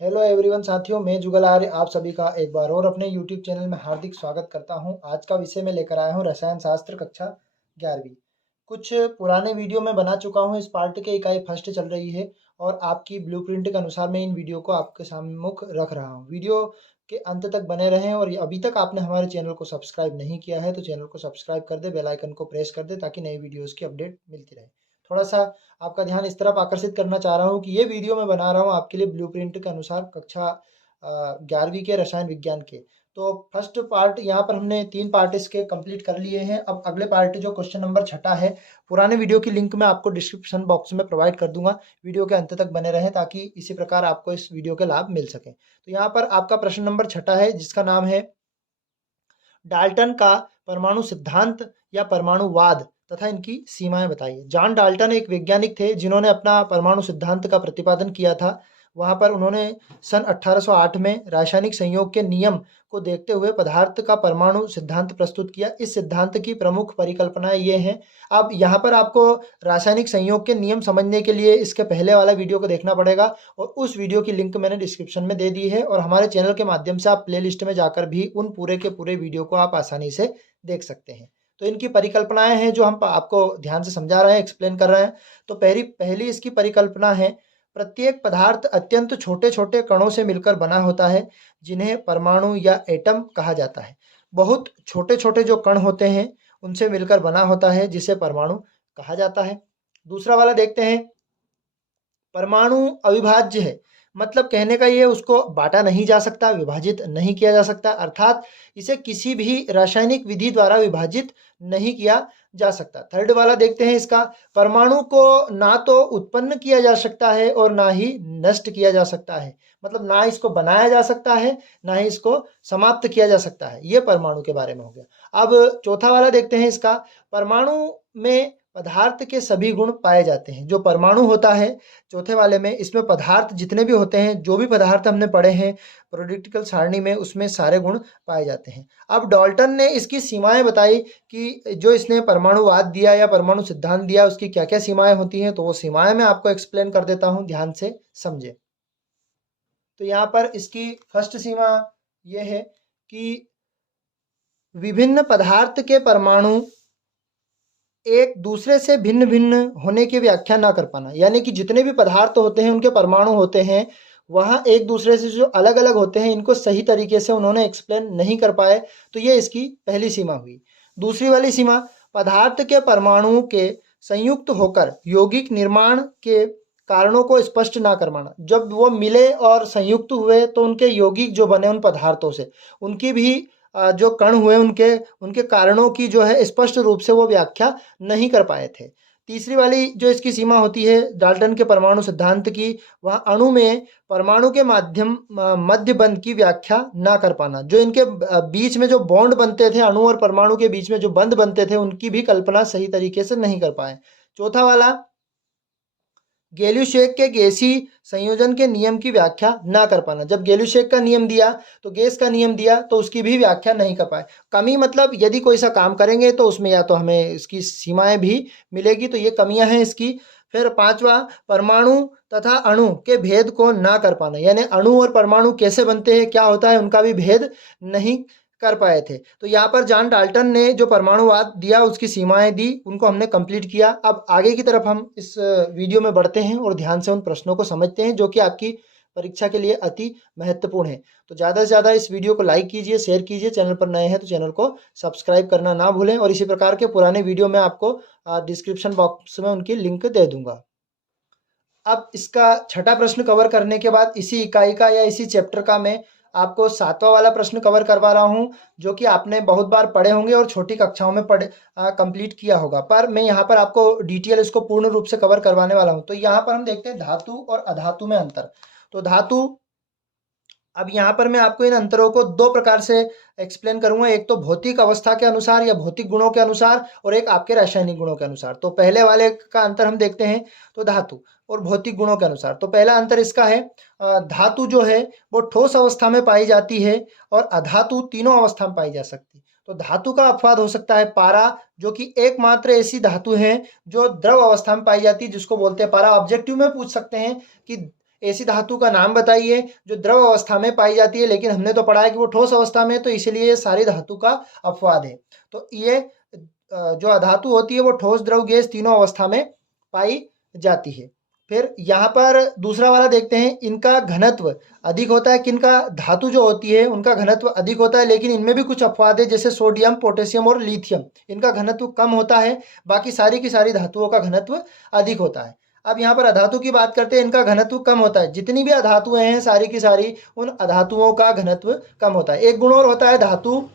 Hello everyone साथियों, मैं जुगल आर्य आप सभी का एक बार और अपने यूट्यूब चैनल में हार्दिक स्वागत करता हूं। आज का विषय मैं लेकर आया हूं रसायन शास्त्र कक्षा 11वीं। कुछ पुराने वीडियो में बना चुका हूं, इस पार्ट के इकाई फर्स्ट चल रही है और आपकी ब्लूप्रिंट के अनुसार मैं इन वीडियो को आपके सम्मुख रख रहा हूं। वीडियो के अंत तक बने रहें और अभी तक आपने हमारे चैनल को सब्सक्राइब नहीं किया है तो चैनल को सब्सक्राइब कर दे, बेल आइकन को प्रेस कर दे ताकि नई वीडियोज़ की अपडेट मिलती रहे। थोड़ा सा आपका ध्यान इस तरफ आकर्षित करना चाह रहा हूँ कि ये वीडियो मैं बना रहा हूँ आपके लिए ब्लूप्रिंट के अनुसार कक्षा 11वीं के रसायन विज्ञान के। तो फर्स्ट पार्ट यहाँ पर हमने 3 पार्ट इसके कंप्लीट कर लिए हैं। अब अगले पार्ट जो क्वेश्चन नंबर 6 है, पुराने वीडियो की लिंक मैं आपको डिस्क्रिप्शन बॉक्स में प्रोवाइड कर दूंगा। वीडियो के अंत तक बने रहें ताकि इसी प्रकार आपको इस वीडियो के लाभ मिल सके। तो यहाँ पर आपका प्रश्न नंबर 6 है जिसका नाम है डाल्टन का परमाणु सिद्धांत या परमाणुवाद तथा इनकी सीमाएं बताइए। जॉन डाल्टन एक वैज्ञानिक थे जिन्होंने अपना परमाणु सिद्धांत का प्रतिपादन किया था। वहाँ पर उन्होंने सन 1808 में रासायनिक संयोग के नियम को देखते हुए पदार्थ का परमाणु सिद्धांत प्रस्तुत किया। इस सिद्धांत की प्रमुख परिकल्पनाएं ये हैं। अब यहाँ पर आपको रासायनिक संयोग के नियम समझने के लिए इसके पहले वाला वीडियो को देखना पड़ेगा और उस वीडियो की लिंक मैंने डिस्क्रिप्शन में दे दी है और हमारे चैनल के माध्यम से आप प्लेलिस्ट में जाकर भी उन पूरे के पूरे वीडियो को आप आसानी से देख सकते हैं। तो इनकी परिकल्पनाएं हैं जो हम आपको ध्यान से समझा रहे हैं, एक्सप्लेन कर रहे हैं। तो पहली इसकी परिकल्पना है, प्रत्येक पदार्थ अत्यंत छोटे छोटे कणों से मिलकर बना होता है जिन्हें परमाणु या एटम कहा जाता है। बहुत छोटे छोटे जो कण होते हैं उनसे मिलकर बना होता है जिसे परमाणु कहा जाता है। दूसरा वाला देखते हैं, परमाणु अविभाज्य है। मतलब कहने का ये, उसको बांटा नहीं जा सकता, विभाजित नहीं किया जा सकता, अर्थात इसे किसी भी रासायनिक विधि द्वारा विभाजित नहीं किया जा सकता। थर्ड वाला देखते हैं इसका, परमाणु को ना तो उत्पन्न किया जा सकता है और ना ही नष्ट किया जा सकता है। मतलब ना इसको बनाया जा सकता है ना ही इसको समाप्त किया जा सकता है। ये परमाणु के बारे में हो गया। अब चौथा वाला देखते हैं इसका, परमाणु में पदार्थ के सभी गुण पाए जाते हैं। जो परमाणु होता है चौथे वाले में, इसमें पदार्थ जितने भी होते हैं, जो भी पदार्थ हमने पढ़े हैं प्रोडिक्टिकल सारणी में, उसमें सारे गुण पाए जाते हैं। अब डाल्टन ने इसकी सीमाएं बताई कि जो इसने परमाणुवाद दिया या परमाणु सिद्धांत दिया उसकी क्या क्या सीमाएं होती हैं। तो वो सीमाएं मैं आपको एक्सप्लेन कर देता हूं, ध्यान से समझे। तो यहाँ पर इसकी फर्स्ट सीमा ये है कि विभिन्न पदार्थ के परमाणु एक दूसरे से भिन्न भिन्न होने की व्याख्या ना कर पाना। यानी कि जितने भी पदार्थ होते हैं उनके परमाणु होते हैं, वहाँ एक दूसरे से जो अलग अलग होते हैं इनको सही तरीके से उन्होंने एक्सप्लेन नहीं कर पाए। तो ये इसकी पहली सीमा हुई। दूसरी वाली सीमा, पदार्थ के परमाणुओं के संयुक्त होकर यौगिक निर्माण के कारणों को स्पष्ट ना कर पाना। जब वो मिले और संयुक्त हुए तो उनके यौगिक जो बने उन पदार्थों से, उनकी भी जो कण हुए उनके उनके कारणों की जो है स्पष्ट रूप से वो व्याख्या नहीं कर पाए थे। तीसरी वाली जो इसकी सीमा होती है डाल्टन के परमाणु सिद्धांत की, वह अणु में परमाणु के माध्यम मध्य बंध की व्याख्या ना कर पाना। जो इनके बीच में जो बॉन्ड बनते थे, अणु और परमाणु के बीच में जो बंध बनते थे, उनकी भी कल्पना सही तरीके से नहीं कर पाए। चौथा वाला, गैल्यूशेक के गैसीय संयोजन के नियम की व्याख्या ना कर पाना। जब गैल्यूशेक का नियम दिया तो गैस का नियम दिया तो उसकी भी व्याख्या नहीं कर पाए। कमी मतलब यदि कोई सा काम करेंगे तो उसमें या तो हमें इसकी सीमाएं भी मिलेगी, तो ये कमियां हैं इसकी। फिर पांचवा, परमाणु तथा अणु के भेद को ना कर पाना। यानी अणु और परमाणु कैसे बनते हैं, क्या होता है, उनका भी भेद नहीं कर पाए थे। तो यहाँ पर जॉन डाल्टन ने जो परमाणुवाद दिया उसकी सीमाएं दी, उनको हमने कंप्लीट किया। अब आगे की तरफ हम इस वीडियो में बढ़ते हैं और ध्यान से उन प्रश्नों को समझते हैं जो कि आपकी परीक्षा के लिए अति महत्वपूर्ण है। तो ज़्यादा से ज़्यादा इस वीडियो को लाइक कीजिए, शेयर कीजिए। चैनल पर नए हैं तो चैनल को सब्सक्राइब करना ना भूलें और इसी प्रकार के पुराने वीडियो में आपको डिस्क्रिप्शन बॉक्स में उनकी लिंक दे दूंगा। अब इसका छठा प्रश्न कवर करने के बाद इसी इकाई का या इसी चैप्टर का मैं आपको सातवां वाला प्रश्न कवर करवा रहा हूं, जो कि आपने बहुत बार पढ़े होंगे और छोटी कक्षाओं में पढ़े कंप्लीट किया होगा, पर मैं यहाँ पर आपको डिटेल इसको पूर्ण रूप से कवर करवाने वाला हूं। तो यहाँ पर हम देखते हैं धातु और अधातु में अंतर। तो धातु, अब यहाँ पर मैं आपको इन अंतरों को दो प्रकार से एक्सप्लेन करूंगा। एक तो भौतिक अवस्था के अनुसार या भौतिक गुणों के अनुसार और एक आपके रासायनिक गुणों के अनुसार। तो पहले वाले का अंतर हम देखते हैं, तो धातु और भौतिक गुणों के अनुसार। तो पहला अंतर इसका है, धातु जो है वो ठोस अवस्था में पाई जाती है और अधातु तीनों अवस्था में पाई जा सकती है। तो धातु का अपवाद हो सकता है पारा, जो कि एकमात्र ऐसी धातु है जो द्रव अवस्था में पाई जाती है, जिसको बोलते हैं पारा। ऑब्जेक्टिव में पूछ सकते हैं कि ऐसी धातु का नाम बताइए जो द्रव अवस्था में पाई जाती है, लेकिन हमने तो पढ़ा है कि वो ठोस अवस्था में है, तो इसीलिए ये सारी धातु का अपवाद है। तो ये जो अधातु होती है वो ठोस, द्रव, गैस तीनों अवस्था में पाई जाती है। फिर यहाँ पर दूसरा वाला देखते हैं, इनका घनत्व अधिक होता है। किनका? धातु जो होती है उनका घनत्व अधिक होता है, लेकिन इनमें भी कुछ अपवाद है, जैसे सोडियम, पोटेशियम और लिथियम, इनका घनत्व कम होता है। बाकी सारी की सारी धातुओं का घनत्व अधिक होता है। अब यहाँ पर अधातु की बात करते हैं, इनका घनत्व कम होता है। जितनी भी अधातुएं हैं सारी की सारी, उन अधातुओं का घनत्व कम होता है। एक गुण और होता है धातु,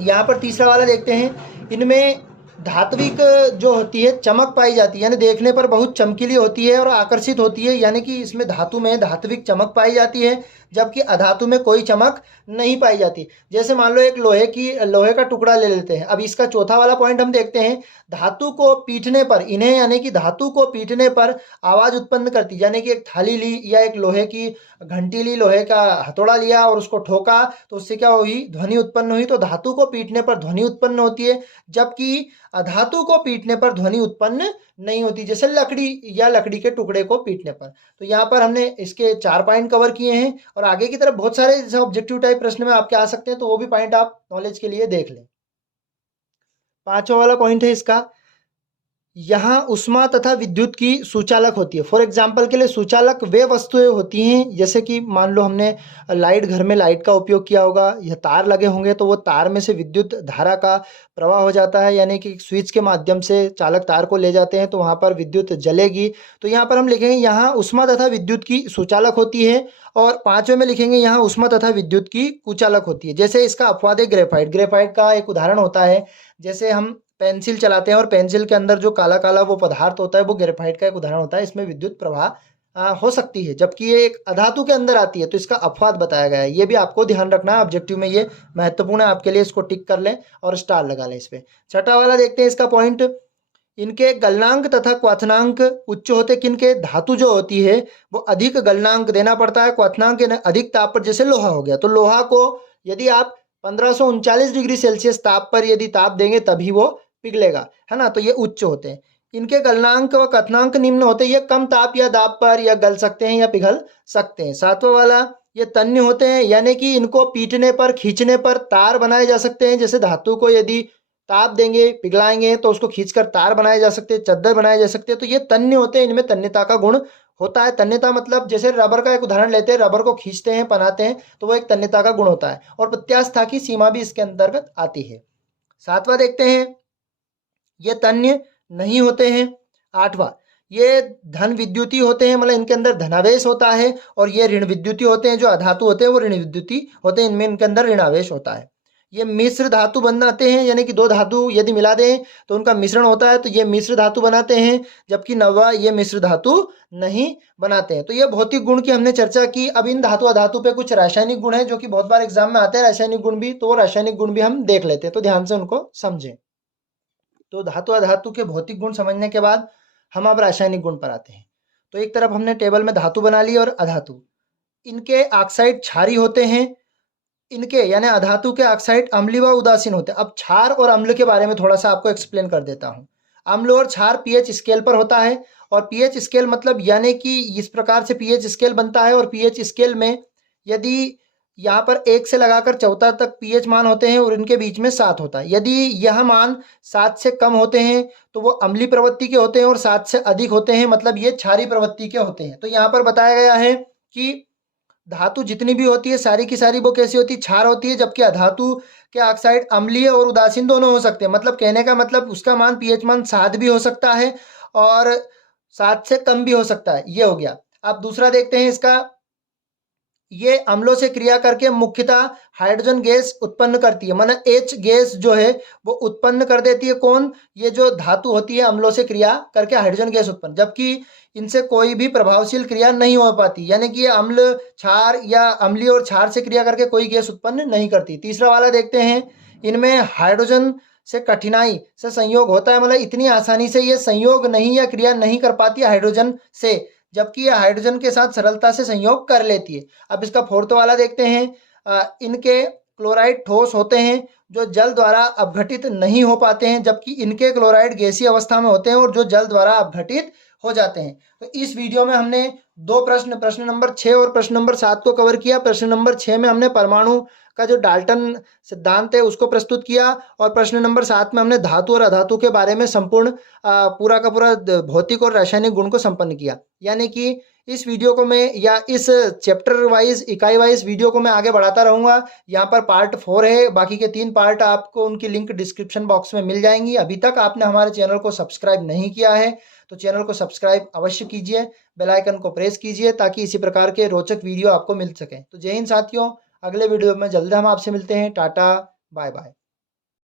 यहाँ पर तीसरा वाला देखते हैं, इनमें धात्विक जो होती है चमक पाई जाती है, यानी देखने पर बहुत चमकीली होती है और आकर्षित होती है, यानी कि इसमें धातु में धात्विक चमक पाई जाती है, जबकि अधातु में कोई चमक नहीं पाई जाती। जैसे मान लो एक लोहे का टुकड़ा ले लेते हैं। अब इसका चौथा वाला पॉइंट हम देखते हैं, धातु को पीटने पर, इन्हें यानी कि धातु को पीटने पर आवाज़ उत्पन्न करती, यानी कि एक थाली ली या एक लोहे की घंटी ली, लोहे का हथौड़ा लिया और उसको ठोका तो उससे क्या हुई? ध्वनि उत्पन्न हुई। तो धातु को पीटने पर ध्वनि उत्पन्न होती है, जबकि अधातु को पीटने पर ध्वनि उत्पन्न नहीं होती, जैसे लकड़ी या लकड़ी के टुकड़े को पीटने पर। तो यहाँ पर हमने इसके 4 पॉइंट कवर किए हैं, और आगे की तरफ बहुत सारे जैसे ऑब्जेक्टिव टाइप प्रश्न में आपके आ सकते हैं, तो वो भी पॉइंट आप नॉलेज के लिए देख लें। 5वां वाला पॉइंट है इसका, यहाँ उष्मा तथा विद्युत की सुचालक होती है। फॉर एग्जाम्पल के लिए सुचालक वे वस्तुएं होती हैं, जैसे कि मान लो हमने घर में लाइट का उपयोग किया होगा, यह तार लगे होंगे, तो वो तार में से विद्युत धारा का प्रवाह हो जाता है, यानी कि स्विच के माध्यम से चालक तार को ले जाते हैं तो वहाँ पर विद्युत जलेगी। तो यहाँ पर हम लिखेंगे यहाँ उष्मा तथा विद्युत की सुचालक होती है। और 5वें में लिखेंगे यहाँ उष्मा तथा विद्युत की कुचालक होती है। जैसे इसका अपवाद है ग्रेफाइट। ग्रेफाइट का एक उदाहरण होता है, जैसे हम पेंसिल चलाते हैं और पेंसिल के अंदर जो काला काला वो पदार्थ होता है, वो ग्रेफाइट का एक उदाहरण होता है। इसमें विद्युत प्रवाह हो सकती है, जबकि ये एक अधातु के अंदर आती है, तो इसका अपवाद बताया गया है। ये भी आपको ध्यान रखना है, ऑब्जेक्टिव में ये महत्वपूर्ण है आपके लिए, इसको टिक कर लें और स्टार लगा लें इस पर। 6वां वाला देखते हैं इसका पॉइंट, इनके गलनांक तथा क्वथनांक उच्च होते। किनके? धातु जो होती है वो अधिक गलनांक देना पड़ता है, क्वथनांक अधिक ताप पर, जैसे लोहा हो गया, तो लोहा को यदि आप 1539 डिग्री सेल्सियस ताप पर यदि ताप देंगे तभी वो पिघलेगा, है ना, तो ये उच्च होते हैं। इनके गलनांक व क्वथनांक निम्न होते हैं, ये कम ताप या दाब पर या गल सकते हैं या पिघल सकते हैं। 7वां वाला, ये तन्य होते हैं, यानी कि इनको पीटने पर, खींचने पर तार बनाए जा सकते हैं। जैसे धातु को यदि ताप देंगे, पिघलाएंगे, तो उसको खींचकर तार बनाए जा सकते हैं, चद्दर बनाए जा सकते हैं, तो ये तन्य होते हैं, इनमें तन्यता का गुण होता है। तन्यता मतलब जैसे रबर का एक उदाहरण लेते हैं, रबर को खींचते हैं, बनाते हैं, तो वो एक तन्यता का गुण होता है, और प्रत्यास्था की सीमा भी इसके अंतर्गत आती है। 7वां देखते हैं, ये तन्य नहीं होते हैं। 8वां, ये धन विद्युती होते हैं, मतलब इनके अंदर धनावेश होता है। और ये ऋण विद्युती होते हैं, जो अधातु होते हैं वो ऋण विद्युती होते हैं, इनमें इनके अंदर ऋणावेश होता है। ये मिश्र धातु बनाते हैं, यानी कि 2 धातु यदि मिला दें तो उनका मिश्रण होता है, तो ये मिश्र धातु बनाते हैं, जबकि 9वां, ये मिश्र धातु नहीं बनाते हैं। तो ये भौतिक गुण की हमने चर्चा की। अब इन धातु अधातु पे कुछ रासायनिक गुण है जो कि बहुत बार एग्जाम में आते हैं, रासायनिक गुण भी, तो वो रासायनिक गुण भी हम देख लेते हैं, तो ध्यान से उनको समझें। तो धातु अधातु के भौतिक गुण समझने के बाद हम अब रासायनिक गुण पर आते हैं। तो एक तरफ हमने टेबल में धातु बना ली और अधातु, इनके ऑक्साइड क्षारी होते हैं, इनके यानी अधातु के ऑक्साइड अम्लीय व उदासीन होते हैं। अब क्षार और अम्ल के बारे में थोड़ा सा आपको एक्सप्लेन कर देता हूँ। अम्ल और क्षार पीएच स्केल पर होता है, और पीएच स्केल मतलब यानी कि इस प्रकार से पीएच स्केल बनता है, और पीएच स्केल में यदि यहाँ पर 1 से लगाकर 14 तक पीएच मान होते हैं और इनके बीच में 7 होता है। यदि यह मान 7 से कम होते हैं तो वो अम्लीय प्रवृत्ति के होते हैं, और 7 से अधिक होते हैं मतलब ये क्षारीय प्रवृत्ति के होते हैं। तो यहाँ पर बताया गया है कि धातु जितनी भी होती है सारी की सारी वो कैसी होती है? क्षार होती है, जबकि अधातु के ऑक्साइड अम्लीय और उदासीन दोनों हो सकते हैं। मतलब कहने का मतलब उसका मान पीएच मान 7 भी हो सकता है और 7 से कम भी हो सकता है, ये हो गया। अब दूसरा देखते हैं इसका, ये अम्लों से क्रिया करके मुख्यतः हाइड्रोजन गैस उत्पन्न करती है, माना H गैस जो है वो उत्पन्न कर देती है। कौन? ये जो धातु होती है अम्लों से क्रिया करके हाइड्रोजन गैस उत्पन्न, जबकि इनसे कोई भी प्रभावशील क्रिया नहीं हो पाती, यानी कि ये अम्ल क्षार या अम्लीय और क्षार से क्रिया करके कोई गैस उत्पन्न नहीं करती। तीसरा वाला देखते हैं, इनमें हाइड्रोजन से कठिनाई से संयोग होता है, मतलब इतनी आसानी से ये संयोग नहीं या क्रिया नहीं कर पाती हाइड्रोजन से, जबकि ये हाइड्रोजन के साथ सरलता से संयोग कर लेती है। अब इसका 4वां वाला देखते हैं, इनके क्लोराइड ठोस होते हैं जो जल द्वारा अपघटित नहीं हो पाते हैं, जबकि इनके क्लोराइड गैसीय अवस्था में होते हैं और जो जल द्वारा अपघटित हो जाते हैं। तो इस वीडियो में हमने दो प्रश्न नंबर 6 और प्रश्न नंबर 7 को कवर किया। प्रश्न नंबर 6 में हमने परमाणु का जो डाल्टन सिद्धांत है उसको प्रस्तुत किया, और प्रश्न नंबर 7 में हमने धातु और अधातु के बारे में संपूर्ण पूरा का पूरा भौतिक और रासायनिक गुण को संपन्न किया। यानी कि इस वीडियो को मैं, या इस चैप्टर वाइज, इकाई वाइज वीडियो को मैं आगे बढ़ाता रहूंगा। यहाँ पर पार्ट 4 है, बाकी के 3 पार्ट आपको उनकी लिंक डिस्क्रिप्शन बॉक्स में मिल जाएंगी। अभी तक आपने हमारे चैनल को सब्सक्राइब नहीं किया है तो चैनल को सब्सक्राइब अवश्य कीजिए, बेल आइकन को प्रेस कीजिए ताकि इसी प्रकार के रोचक वीडियो आपको मिल सकें। तो जय हिंद साथियों, अगले वीडियो में जल्द हम आपसे मिलते हैं। टाटा, बाय बाय।